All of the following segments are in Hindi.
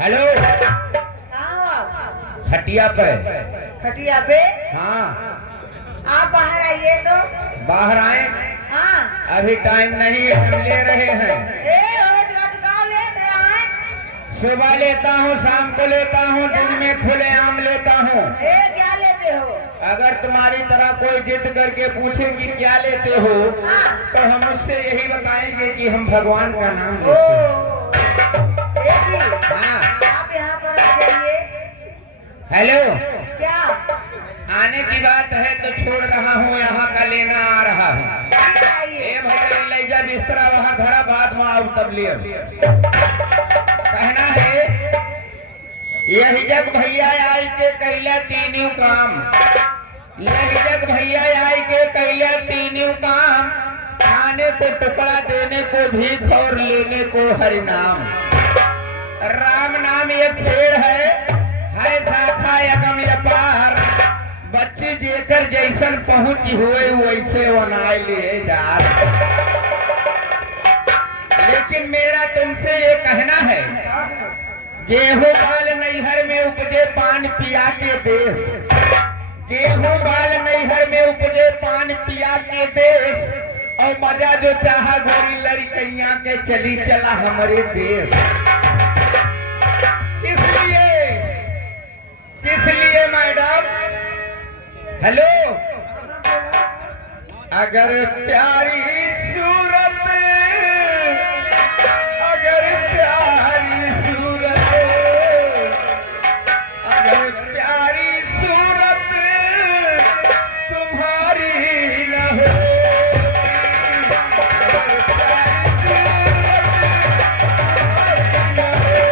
हेलो, खटिया पे। खटिया पे? हाँ। आप बाहर आइए तो। बाहर आए? हाँ। अभी टाइम नहीं है, हम ले रहे हैं। सुबह लेता हूँ, शाम को लेता हूँ, दिन में खुले आम लेता हूँ। क्या लेते हो? अगर तुम्हारी तरह कोई जिद करके पूछे कि क्या लेते हो, हाँ। तो हम उससे यही बताएंगे कि हम भगवान का नाम लेते हैं। हाँ। आप यहाँ पर आ जाइए। हेलो, क्या आने की बात है तो छोड़ रहा हूँ, यहाँ का लेना आ रहा हूँ। ए भैया ले जा बिस्तरा वहाँ धरा, बाद में आओ तब ले। कहना है यही जग भैया आई के कहला तीनों काम, यही जग भैया आई के कहला तीनों काम, खाने को टुकड़ा, देने को भीख और लेने को हरि नाम। राम नाम एक पेड़ है शाखा अगम अपार, बच्चे जेकर जैसन पहुंची हुए वैसे वनाए लिए डाल। लेकिन मेरा तुमसे ये कहना है, गेहूं बाल नैहर में उपजे पान पिया के देश, गेहूं बाल नैहर में उपजे पान पिया के देश, और मजा जो चाहा गोरी लड़कैया के चली चला हमारे देश। किस लिए मैडम? हेलो, अगर प्यारी सूरत, अगर प्यारी सूरत, अगर प्यारी सूरत तुम्हारी न हो, अगर प्यारी सूरत तुम्हारी न हो।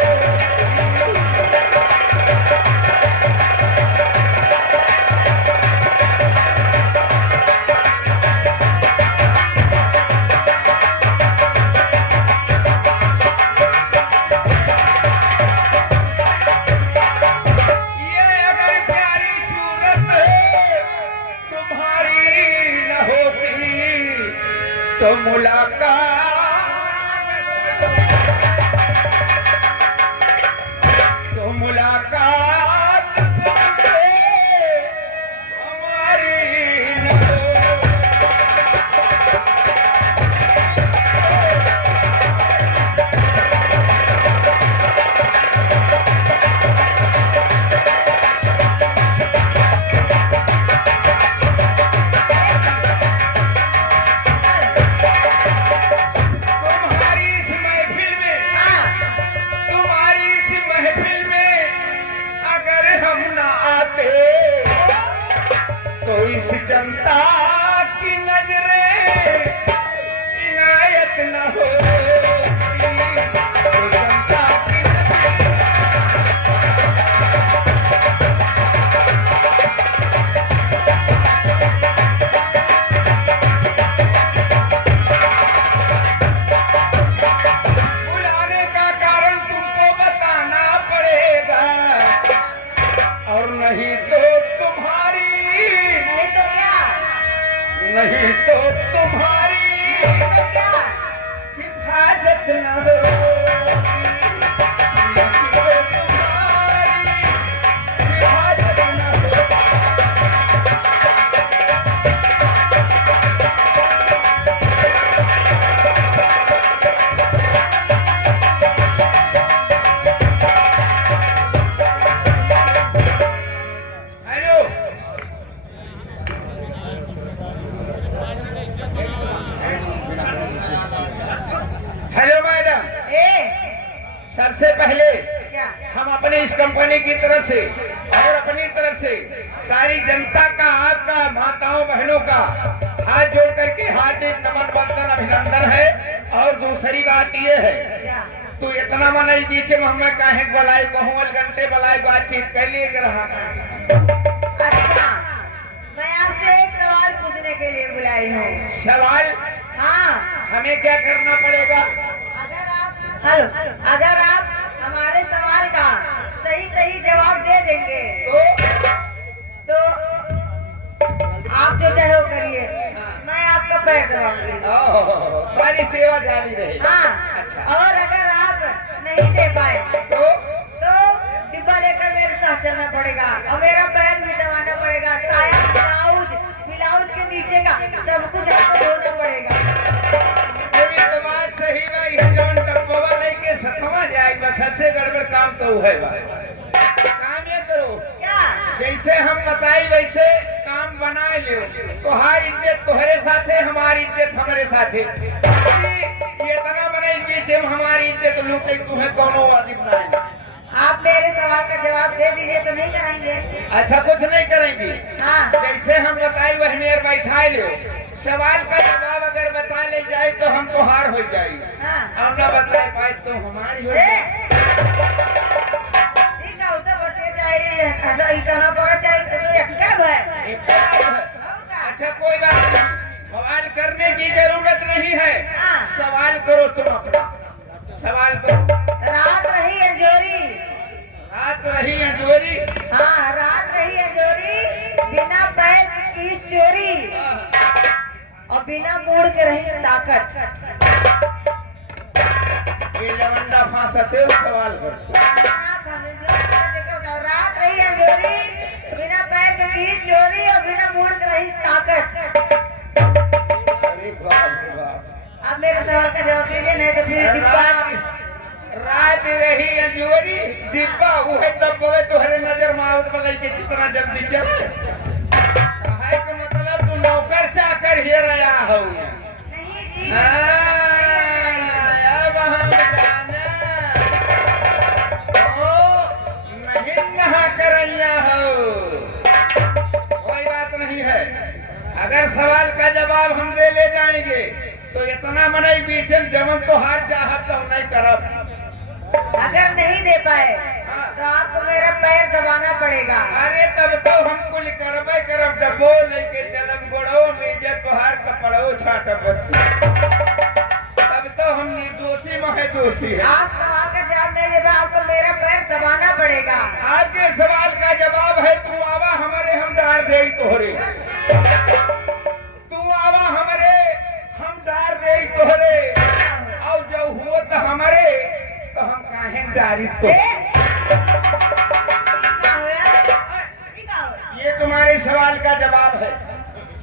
हिफाजत न होगी तो जनता की बुलाने का कारण तुमको बताना पड़ेगा और नहीं तो तुम्हारी नहीं तो क्या? नहीं तो तुम्हारी नहीं तो क्या? हिफाजत न होगी नहीं तो तुम्हारी हिफाजत न होगी हेलो हेलो मैडम, ए सबसे पहले क्या? हम अपने इस कंपनी की तरफ से और अपनी तरफ से सारी जनता का, आपका, माताओं बहनों का हाथ जोड़ करके हार्दिक नमन बंदन अभिनंदन है। और दूसरी बात ये है, क्या? तू इतना मन आई बीच में हमें काहे बोलाई बहुमल घंटे बोलाई बातचीत कर लिए के रहा। अच्छा, मैं आपसे एक सवाल पूछने के लिए बुलाई हूँ। सवाल? हाँ, हमें क्या करना पड़ेगा? अगर आप हमारे सवाल का सही सही जवाब दे देंगे तो आप जो चाहे वो करिए, मैं आपका पैर दबाऊंगी। सारी सेवा जारी रहे। हाँ, अच्छा। और अगर आप नहीं दे पाए तो डिब्बा लेकर मेरे साथ चलना पड़ेगा और मेरा पैर भी दबाना पड़ेगा। साया, ब्लाउज के नीचे का सब कुछ आपको धोना पड़ेगा। ये भी तो बात सही बा। ये जौन डब्बा लेके सथवा जाएगा, सबसे गड़बड़ काम तो है बा। काम ये करो, क्या? जैसे हम बताई वैसे काम बना लो। तुम्हारी इज्जत तुम्हारे साथे, हमारी इज्जत हमारे साथे। ये इतना बने बीच में हमारी इज्जत लूटे, तुम्हें कौनो वाजिब ना है। आप मेरे सवाल का जवाब दे दीजिए तो नहीं कराएंगे? ऐसा कुछ नहीं करेंगी। हाँ, जैसे हम बताई वह नेर बैठा लो। सवाल का जवाब अगर बता ले जाए तो हम तो हार हो जाएगी, हाँ। और न बता पाए तो हमारी हो जाएगी। ठीक है, उतना बच्चे चाहिए, इतना बड़ा चाहिए तो एक कब है? एक तो बात है। और क्या? अच्छा कोई बात नहीं, सवाल करने की जरूरत नहीं है। हाँ। सवाल करो तुम अपना, सवाल करो। रात रही अंजोरी। रात रही अंजोरी। हाँ, रात रही अंजोरी, बिना पैर की चोरी और बिना मूड के रही ताकत। ये लवंडा फांसते हो सवाल कर। रात रही अंजोरी, बिना पैर की चोरी और बिना मूड के रही ताकत। अरे बाप रे बाप। आप मेरे सवाल का जवाब दीजिए, नहीं तो फिर डिब्बा। रात रही अंजोरी, डिब्बा उहे डब्बे तुम्हारे नजर मारत बगल के कितना जल्दी चल। है के मतलब तू नौकर चाकर ही रहा हो। नहीं जी, मैं नौकर चाकर नहीं करने आई हूँ। अब हम जाना ओ नहीं नहा करैया हो। कोई बात नहीं है, अगर सवाल का जवाब हम ले जाएंगे तो इतना मनाई बीच में जमन तो हार चाहत तो नहीं करब। अगर नहीं दे पाए तो आपको मेरा पैर दबाना पड़ेगा। अरे तब तो हम कुल करबे करब, डब्बो लेके चलब गोड़ो मीजे तोहार कपड़ो छाटब बच्ची। तब तो हम निर्दोषी महे दोषी है। आप सवाल का जवाब नहीं दे पाए, आपको मेरा पैर दबाना पड़ेगा। आपके सवाल का जवाब है तू आवा हमारे हम डार दे तोहरे। तू आवा हमारे हम डार दे तोहरे। और जब हुआ तो हमारे तो हम काहे डारी तो। ये तुम्हारे सवाल का जवाब है।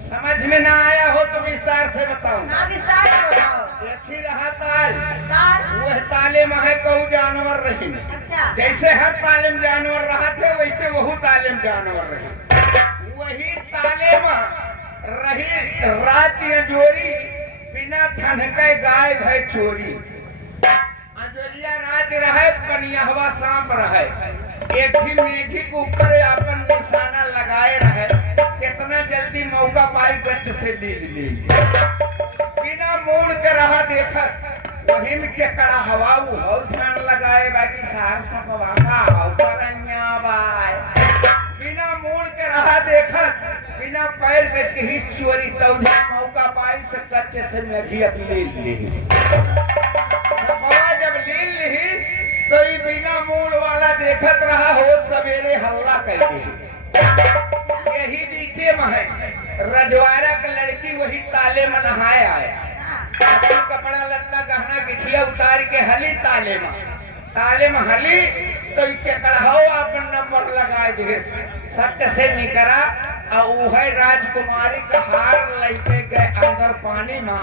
समझ में ना आया हो तो विस्तार से बताओ। हाँ, विस्तार से बताओ। अच्छी रहा ताल, ताल? वह ताले में है कहूँ जानवर रही। अच्छा। जैसे हर ताले में जानवर रहा थे वैसे वहू ताले में जानवर रही। वही ताले में रही रात अंजोरी, बिना ठनके गाय भय चोरी। अंजोरिया रात रहे, पनियहवा शाम रहे। एक ही मेघी के ऊपर अपन निशाना लगाए रहे, कितना जल्दी मौका पाई गच्छ से ले ली। बिना मोड़ के रहा देखत वही में के कड़ा हवा वो हो ध्यान लगाए बाकी सार सकवा का उतरैया बाय बिना मोड़ के रहा देखत बिना पैर के कहीं चोरी तौधा मौका पाई से कच्चे से नगिया ले ली सबवा जब ले ली तो ये बिना मोड़ वाला देखत रहा हो सवेरे हल्ला कर दे यही नीचे में है रजवाड़ा का लड़की वही ताले में नहाए आया कपड़ा लत्ता गहना गिठिया उतार के हली ताले में हली तो के कढ़ाओ अपन नंबर लगा दे सट से निकरा और वह राजकुमारी का हार लेके गए अंदर पानी में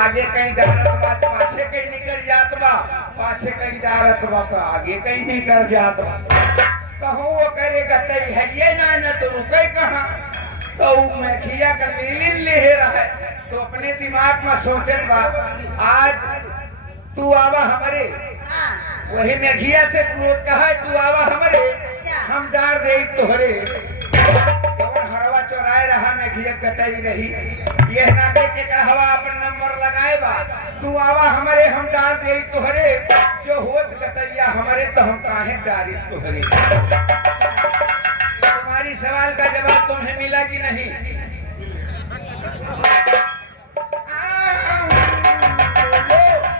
आगे कहीं डारत बा पाछे कहीं निकल जात बा पाछे कहीं डारत बा तो आगे कहीं निकल जात बा कहूँ वो करेगा तई है ये ना तो रुके कहाँ तो मेखिया का लीलिन ले रहा है तो अपने दिमाग में सोचे बा आज तू आवा हमारे वही मेघिया से क्रोध कहा तू आवा हमारे हम डार दे तोहरे जब हरवा चौराए रहा मेघिया कटाई रही यह नाते के हवा अपन नंबर लगाए बा तू आवा हमारे हम डार दे तोहरे जो होत कटैया हमारे तो हम काहे डारी तोहरे तुम्हारी सवाल का जवाब तुम्हें मिला कि नहीं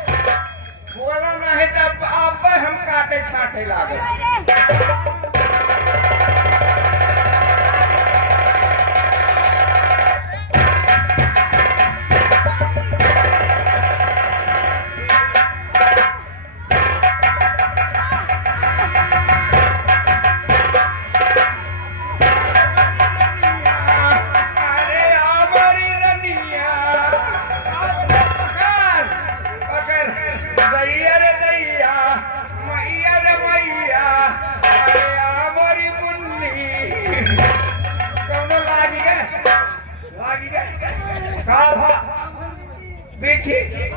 बोला नहीं तब अब हम काटे छाटे लागे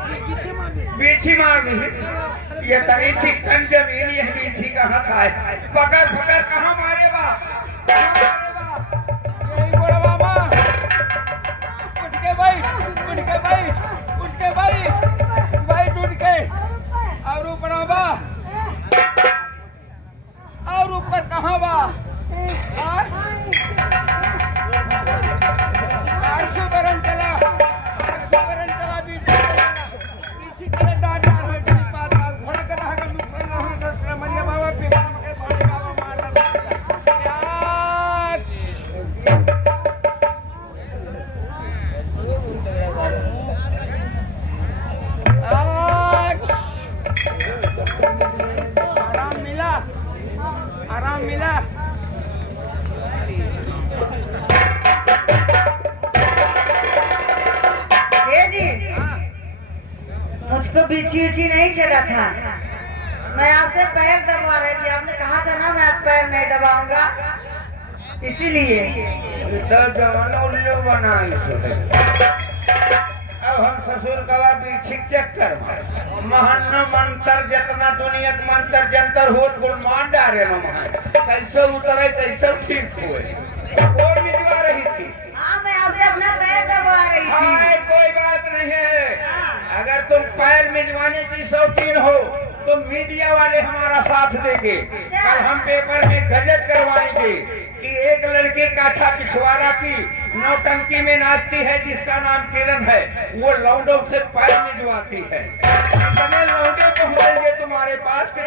बीछी मार नहीं ये तरी चिकन जमीन यह बीछी कहाँ से आए पकड़ पकड़ कहाँ मारे बा यही गोड़ा बाबा उठ के भाई उठ के और ऊपर बा और ऊपर कहाँ बा सुबरन चला बीच डांट घोड़ा कर रहा मनिया बाबा पे बाबा आराम मिला मुझको बीची उची नहीं चला था मैं आपसे पैर दबा रही थी आपने कहा था ना मैं पैर नहीं दबाऊंगा इसीलिए उल्लू बना अब हम ससुर कला बीछिक चक्कर महन मंत्र जितना दुनिया मंत्र जंतर होत गुलमान डारे न कैसे उतरे कैसे ठीक हुए और मिलवा रही थी हाँ मैं आपसे अपना पैर दबा रही थी कोई बात नहीं है अगर तुम पैर मिजवाने की शौकीन हो तो मीडिया वाले हमारा साथ देंगे कल हम पेपर में गजट करवाएंगे कि एक लड़के काछा पिछवाड़ा की नौटंकी में नाचती है जिसका नाम किरण है वो लौंडों से पैर मिजवाती है इतने लौंडे पहुंचेंगे तुम्हारे पास कि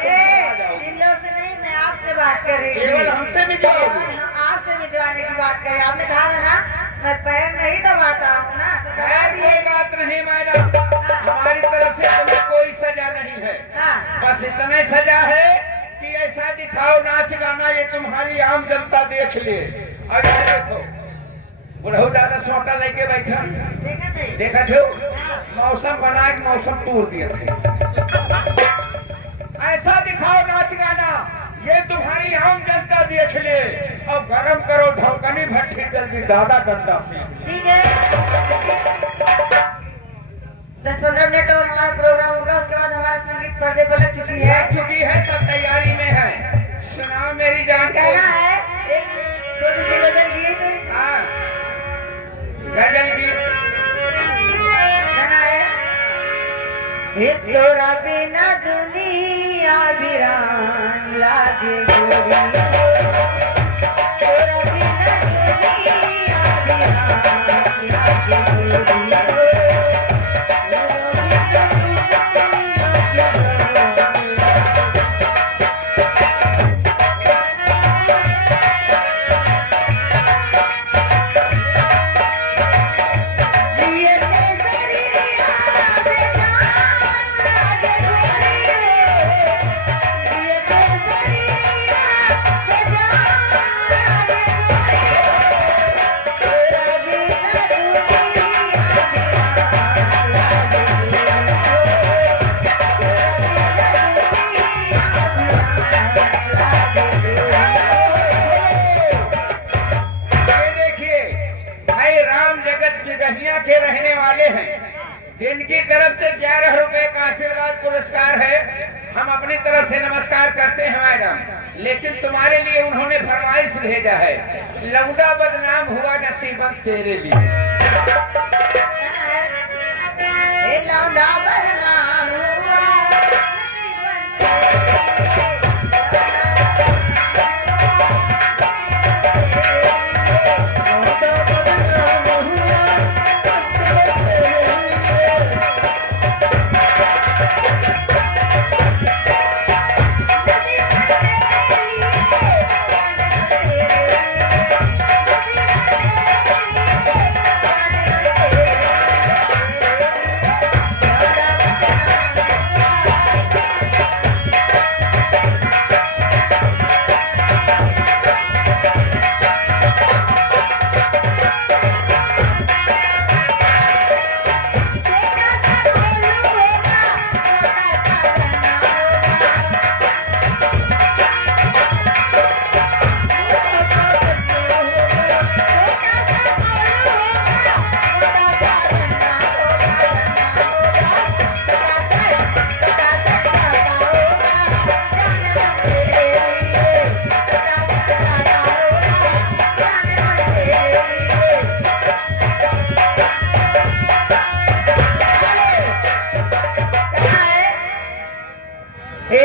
इन लोग से नहीं मैं आपसे बात कर रही केवल हमसे मिजवाओगे आपसे मिजवाने की बात कर रही आपने कहा था ना मैं पैर नहीं दबाता हूँ ना तो दबा दिए कोई बात नहीं मैडम हमारी तरफ से तुम्हें कोई सजा नहीं है बस इतने सजा है कि ऐसा दिखाओ नाच गाना ये तुम्हारी आम जनता देख ले और ये देखो बुढ़ऊ दादा सोटा लेके बैठा देखा थे मौसम बना के मौसम तोड़ दिए थे ऐसा दिखाओ नाच गाना ये तुम्हारी आम जनता देख ले अब गरम करो ढौकनी भट्टी जल्दी दादा डंडा से ठीक है 10-15 मिनट और हमारा प्रोग्राम होगा उसके बाद हमारा संगीत पर्दे पर लग चुकी है सब तैयारी में है सुनाओ मेरी जान कहना है एक छोटी सी गजल गीत गजल गीत कहना है हे तोरा बिना दुनिया वीरान लागे गोरी हो, तोरा बिना दुनिया वीरान लागे गोरी हो। के रहने वाले हैं, जिनकी तरफ से 11 रुपए का आशीर्वाद पुरस्कार है। हम अपनी तरफ से नमस्कार करते हैं मैडम, लेकिन तुम्हारे लिए उन्होंने फरमाइश भेजा है, लौंडा बदनाम हुआ नसीबत तेरे लिए। लौंडा बदनाम हुआ नसीबत तेरे लिए।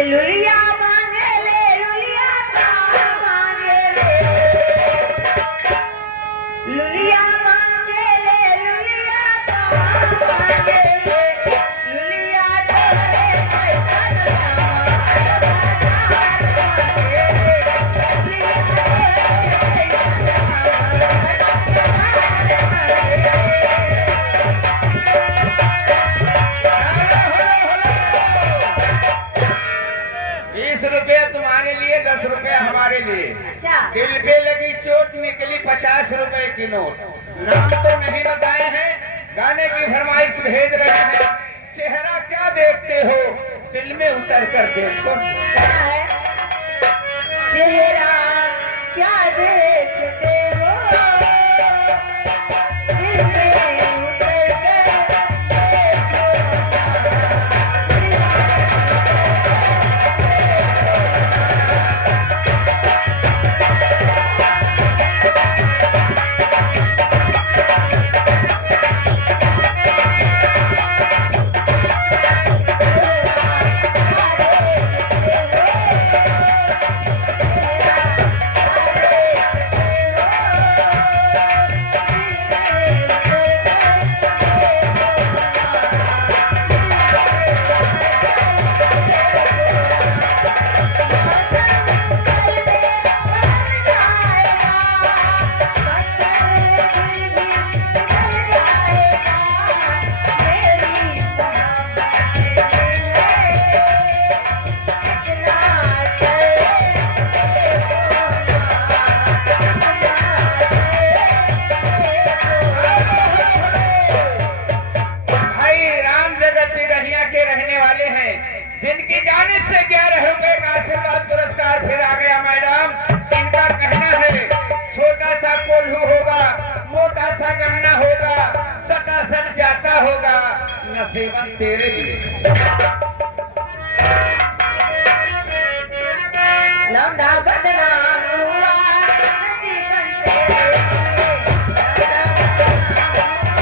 लुलिया मांगे ले लुलिया का मांगे ले, लुलिया मांगे ले लुलिया का मांगे ले, लुलिया तेरे कैसा मांगे ले, लुलिया तेरे रुपया तुम्हारे लिए, 10 रुपया हमारे लिए। अच्छा। दिल पे लगी चोट निकली 50 रुपए की नोट। नाम तो नहीं बताए हैं, गाने की फरमाइश भेज रहे हैं। चेहरा क्या देखते हो, दिल में उतर कर देखो। क्या है? चेहरा क्या देखते हो, दिल में उतर कर देखो। जिनकी जानिब से 11 रुपए का आशीर्वाद पुरस्कार फिर आ गया मैडम। इनका कहना है, छोटा सा कोल्हू होगा, मोटा सा गन्ना होगा, सटा सट जाता होगा, नसीबत तेरे लिए। लौंडा बदनाम हुआ नसीबत तेरे लिए, लौंडा बदनाम हुआ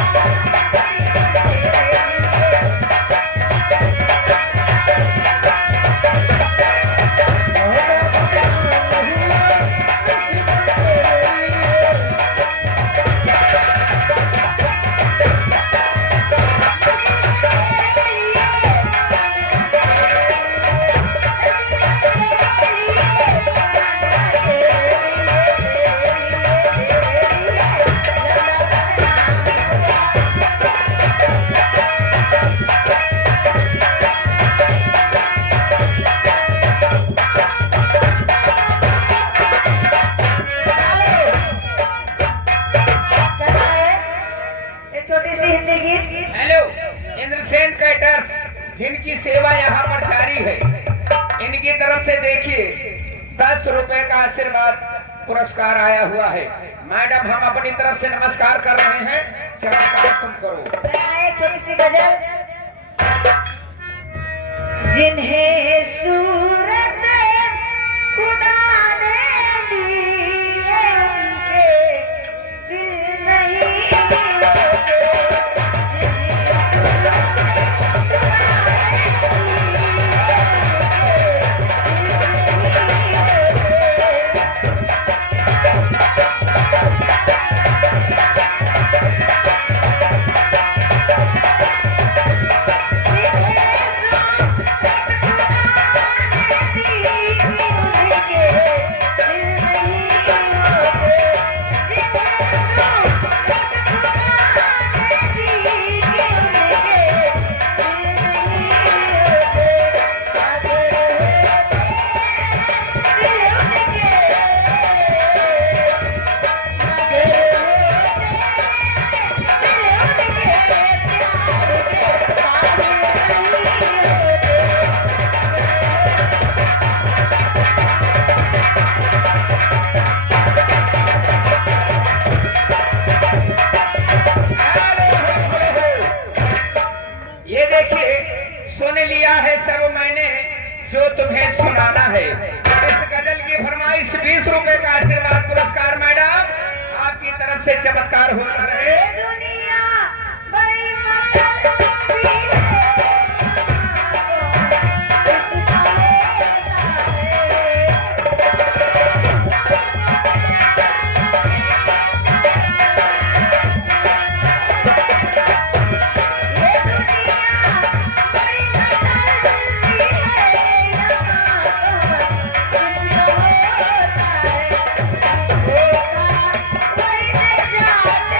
नसीबत तेरे लिए। यहाँ पर जारी है। इनकी तरफ से देखिए 10 रुपए का आशीर्वाद पुरस्कार आया हुआ है। मैडम हम अपनी तरफ से नमस्कार कर रहे हैं, चमत्कार तुम करो। एक छोटी सी गजल। जिन्हें सूरत खुदा ने दी है उनके दिल नहीं होते। सुन लिया है सब मैंने जो तुम्हें सुनाना है। इस गजल की फरमाइश 20 रुपए का आशीर्वाद पुरस्कार मैडम आपकी तरफ से चमत्कार होता रहे। दुनिया बड़ी मतलबी है, इसका होता है। ये दुनिया बड़ी मतलबी है, यहाँ तो इसका होता है। धोखा कोई दे जाते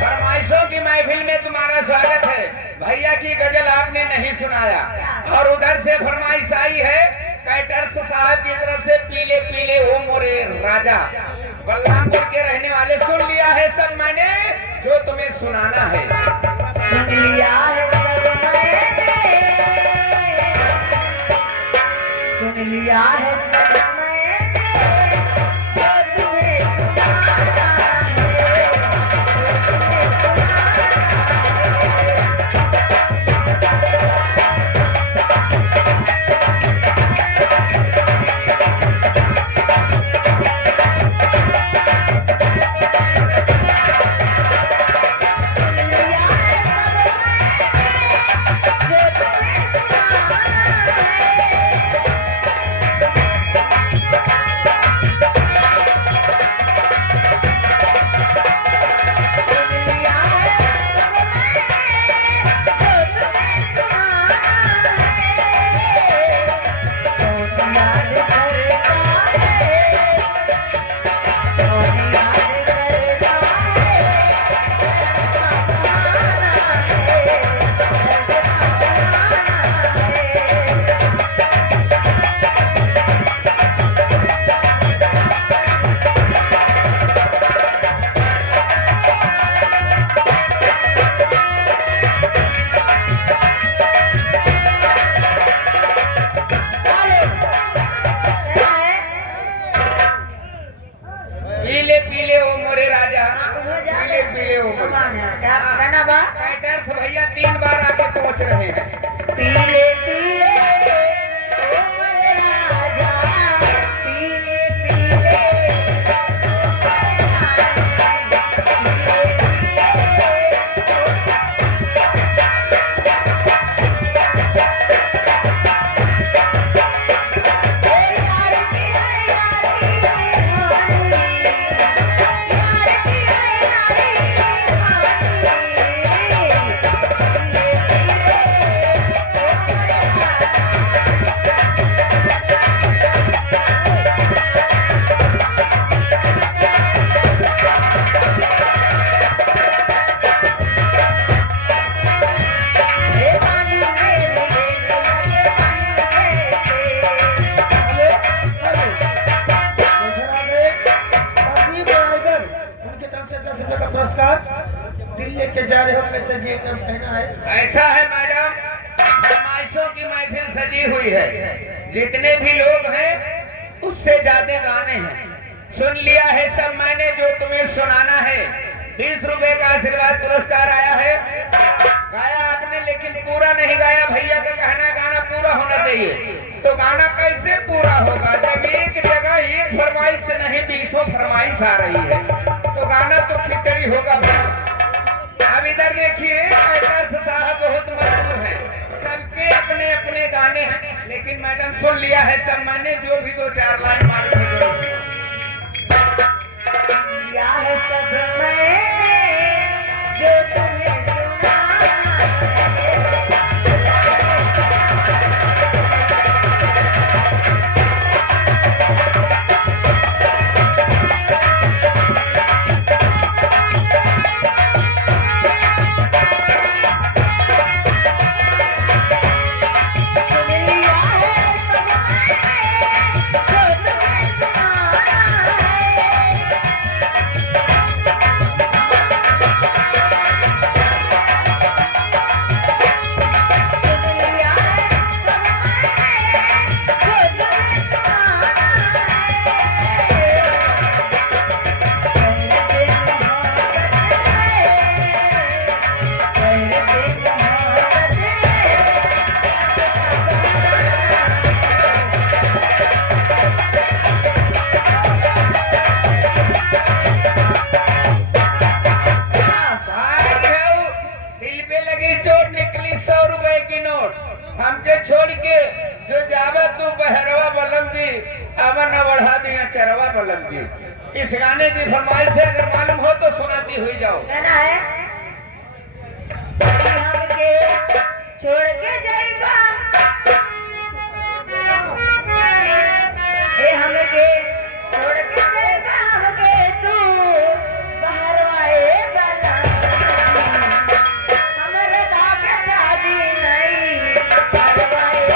फरमाइशों की महफिल में तुम्हारा स्वागत है। भैया की गजल आपने नहीं सुनाया और उधर से फरमाइश आई है कैटर्स साहब की तरफ से पीले पीले ओ मोरे राजा। बलरामपुर के रहने वाले सुन लिया है सब मैंने जो तुम्हें सुनाना है। सुन लिया है सब मैंने, सुन लिया है सब मैंने, जो तुम्हें सुनाना है, जो तुम्हें सुनाना है। पीले पीले ओ मोरे राजा, पीले पीले ओ मोरे। गाना बा कैटर्स भैया 3 बार आके पहुंच रहे हैं। पीले पीले ओ मोरे राजा, पीले पीले ओ मोरे राजा, पीले पीले उनकी तरफ से 10 रुपए का पुरस्कार दिल लेके जा रहे हो, कैसे जी एकदम कहना है। ऐसा है मैडम, फरमाइशों की महफिल सजी हुई है, जितने भी लोग हैं उससे ज्यादा गाने हैं। सुन लिया है सब मैंने, जो तुम्हें सुनाना है। 20 रुपए का आशीर्वाद पुरस्कार आया है। गाया आपने लेकिन पूरा नहीं गाया। भैया का कहना गाना पूरा होना चाहिए। तो गाना कैसे पूरा होगा जब एक जगह एक फरमाइश से नहीं 20 फरमाइश आ रही है, तो गाना तो खिचड़ी होगा। अब इधर देखिए, एक्टर्स साहब बहुत मशहूर हैं, सबके अपने अपने गाने हैं, लेकिन मैडम सुन लिया है सब मैंने, जो भी 2-4 लाइन मालूम है या है सब मैंने जो तुम्हें सुनाना है। हमके छोड़ के जो जावा तू बहरवा बलम जी, अमर न बढ़ा दिया चरवा बलम जी। इस गाने की फरमाइश से अगर मालूम हो तो सुनाती हुई जाओ। कहना है कि हमके छोड़ के जाइबा, हे हमके छोड़ के जाइबा, हमके तू बहरवाए बला हमरे का बेटा दी नहीं बहरवाए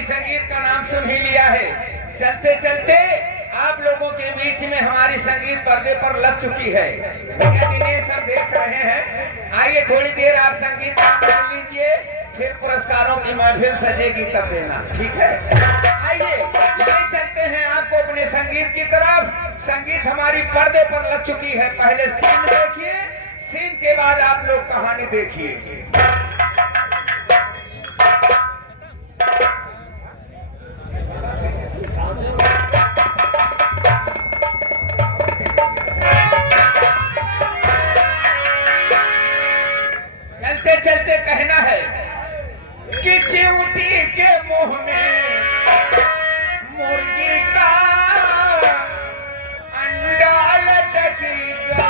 संगीत का नाम सुन ही लिया है। चलते चलते आप लोगों के बीच में हमारी संगीत पर्दे पर लग चुकी है। क्या दिनेश हम देख रहे हैं। आइए थोड़ी देर आप संगीत का आनंद लीजिए, फिर पुरस्कारों की महफिल सजेगी तब देना, ठीक है। आइए ले चलते हैं आपको अपने संगीत की तरफ। संगीत हमारी पर्दे पर लग चुकी है। पहले सीन देखिए, सीन के बाद आप लोग कहानी देखिए। चलते चलते कहना है कि चिमटी के मुंह में मुर्गी का अंडा लटकेगा।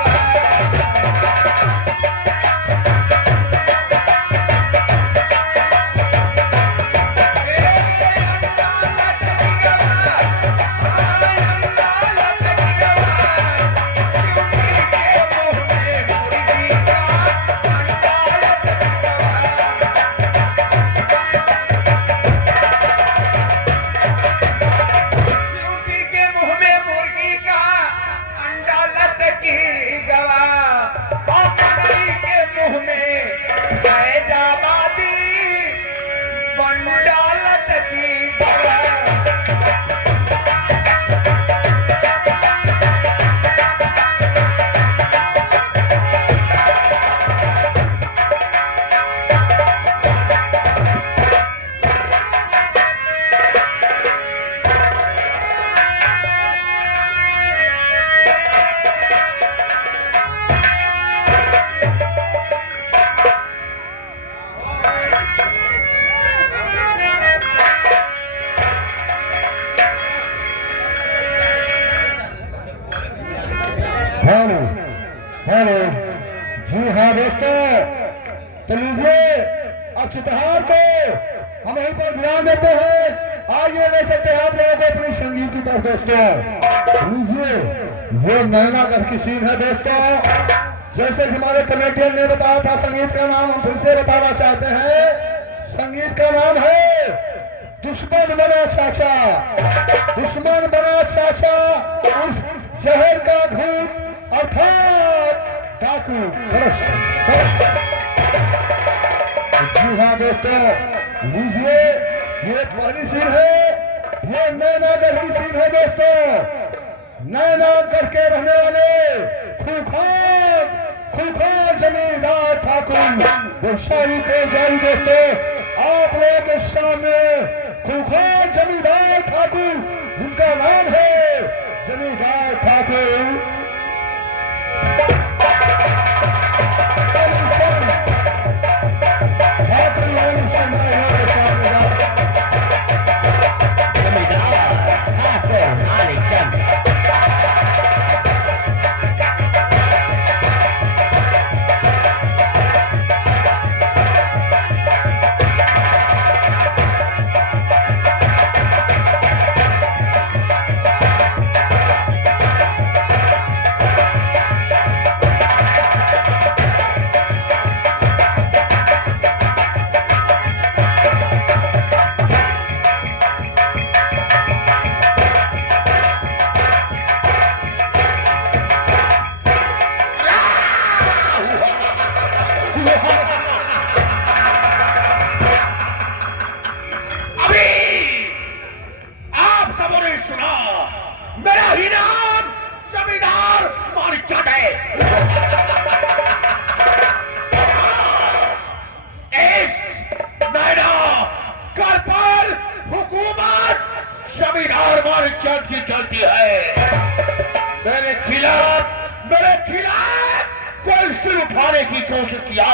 हेलो जी हाँ दोस्तों, तो लीजिए अब चित्रहार को हम यहीं पर ध्यान देते हैं। आइए ले सकते हैं आप लोगों को अपनी संगीत की तरफ दोस्तों। लीजिए ये नैनागढ़ की सीन है दोस्तों। जैसे कि हमारे कमेडियन ने बताया था, संगीत का नाम हम फिर से बताना चाहते हैं। संगीत का नाम है दुश्मन बना चाचा। दुश्मन बना चाचा उस जहर का घूट अर्थात डाकू कलश। जी हाँ दोस्तों, लीजिए ये पहली सीन है, ये नैनागढ़ की सीन है दोस्तों। नैनागढ़ के रहने वाले खूंखार जमींदार ठाकुर वो शाही को जारी दोस्तों आप लोगों के सामने। खूंखार जमींदार ठाकुर जिनका नाम है जमींदार ठाकुर जमींदार मानिकचंद की चलती है। मेरे खिलाफ कोई सिर उठाने की कोशिश किया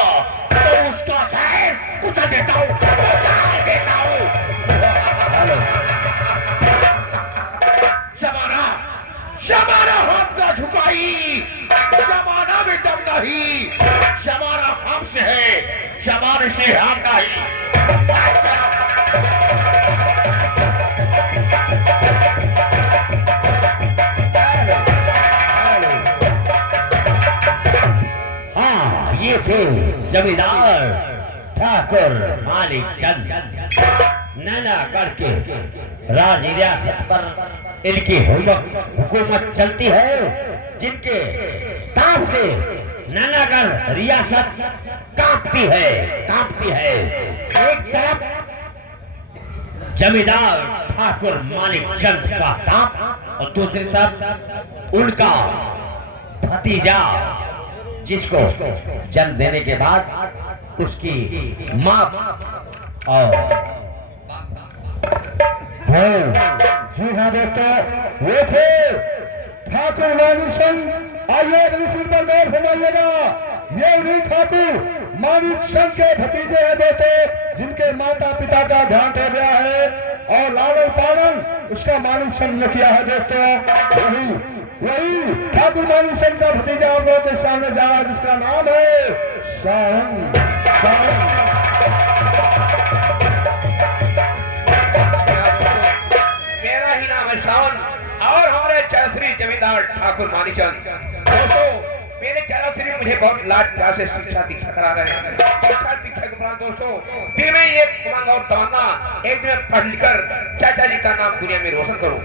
तो उसका सर कुचल देता हूँ। जमाना हमका झुकाई, जमाना में दम नहीं। जमाना हमसे है, जमाने से हम नहीं। ये थे जमींदार ठाकुर मानिकचंद। नैनागढ़ के राज रियासत पर इनकी हुकूमत चलती है, जिनके ताप से नैनागढ़ रियासत कांपती है। एक तरफ जमींदार ठाकुर मानिकचंद का ताप और दूसरी तरफ उनका भतीजा, जिसको जन्म देने के बाद उसकी मां और जी हाँ दोस्तों, वो थे ठाकुर मानिकचंद। आइए अगली सीन पर गौर फरमाइएगा। ये उन्हीं ठाकुर मानिकचंद के भतीजे हैं दोस्तों, जिनके माता पिता का देहांत हो गया है और लालन पालन उसका मानिकचंद ने किया है दोस्तों। वही ठाकुर मानिकचंद का भतीजा आप लोगों के सामने जा रहा है, जिसका नाम है सारंग। मेरा ही नाम है सावन और हमारे चरश्री जमींदार ठाकुर मानिकचंद। दोस्तों, मेरे चरश्री मुझे बहुत लाड प्यार से शिक्षा दीक्षा करा रहे हैं। शिक्षा दीक्षा के बाद दोस्तों दिल में ये उमंग और तमन्ना, एक दिन पढ़ लिखकर चाचा जी का नाम दुनिया में रोशन करूं।